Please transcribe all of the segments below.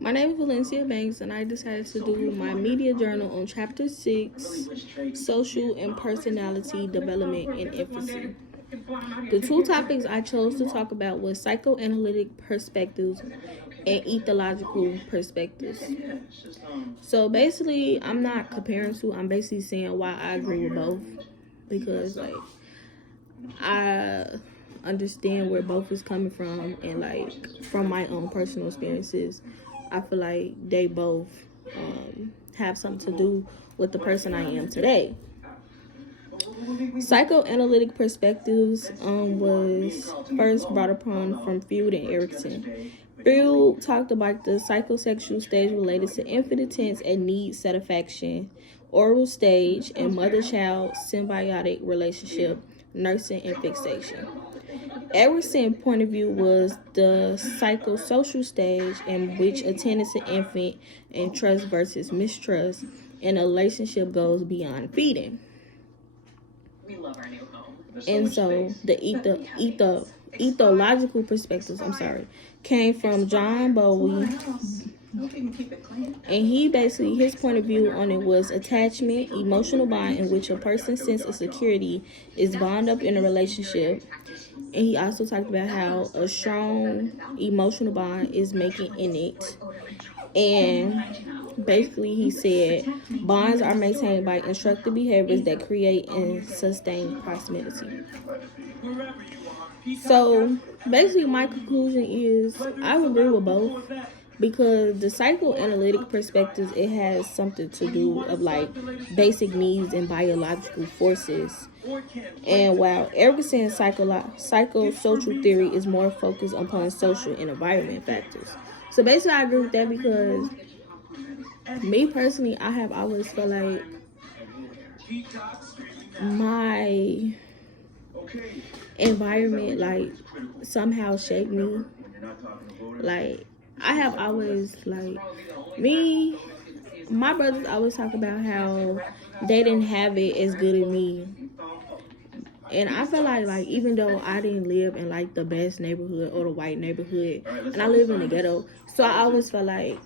My name is Valencia Banks, and I decided to do my media journal on Chapter 6, Social and Personality Development in Infancy. The two topics I chose to talk about was psychoanalytic perspectives and ethological perspectives. So basically, I'm not comparing two. I'm basically saying why I agree with both, because I understand where both is coming from, and from my own personal experiences, I feel like they both have something to do with the person I am today. Psychoanalytic perspectives was first brought upon from Freud and Erickson. Freud talked about the psychosexual stage related to impotence and need satisfaction, oral stage, and mother-child symbiotic relationship, nursing and fixation. Erickson's point of view was the psychosocial stage, in which attended to infant and trust versus mistrust, and a relationship goes beyond feeding. And so the ethological perspectives, came from John Bowie, and his point of view on it was attachment, emotional bond in which a person's sense of security is bound up in a relationship. And he also talked about how a strong emotional bond is making innate. And basically he said bonds are maintained by instructive behaviors that create and sustain proximity. So basically my conclusion is I would agree with both, because the psychoanalytic perspectives, it has something to do of basic needs and biological forces. And while Erickson's psychosocial theory is more focused upon social and environment factors. So basically I agree with that, because me personally, I have always felt like my environment somehow shaped me. I have always my brothers always talk about how they didn't have it as good as me. And I feel like even though I didn't live in the best neighborhood or the white neighborhood, and I live in the ghetto, so I always felt had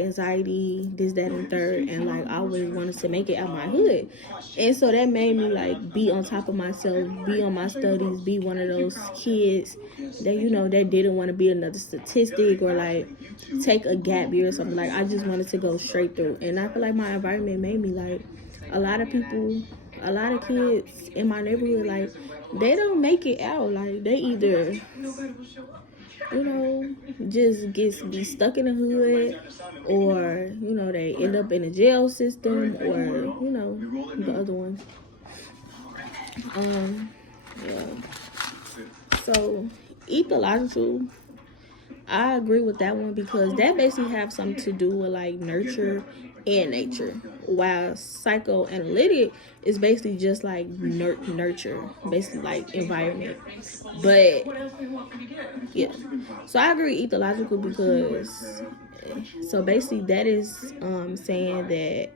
anxiety, this, that, and third, and I always wanted to make it out my hood. And so that made me be on top of myself, be on my studies, be one of those kids that that didn't want to be another statistic or take a gap year or something. I just wanted to go straight through. And I feel like my environment made me a lot of kids in my neighborhood, they don't make it out. They either, just be stuck in the hood, or, they end up in a jail system, or, the other ones. Yeah. So, ethological, I agree with that one, because that basically have something to do with nurture and nature, while psychoanalytic is basically just nurture, basically environment. But yeah, so I agree ethological, because so basically that is saying that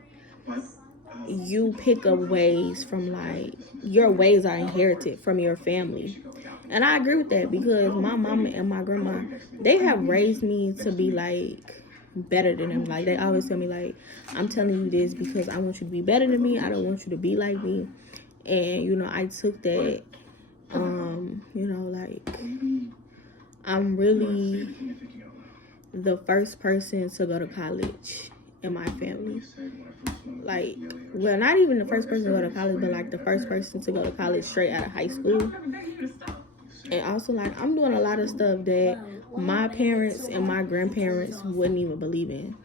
you pick up ways from your ways are inherited from your family. And I agree with that, because my mama and my grandma, they have raised me to be better than them. They always tell me I'm telling you this because I want you to be better than me. I don't want you to be like me. And I took that. I'm really the first person to go to college in my family. Well, not even the first person to go to college, but the first person to go to college straight out of high school. And also, I'm doing a lot of stuff that my parents and my grandparents wouldn't even believe in.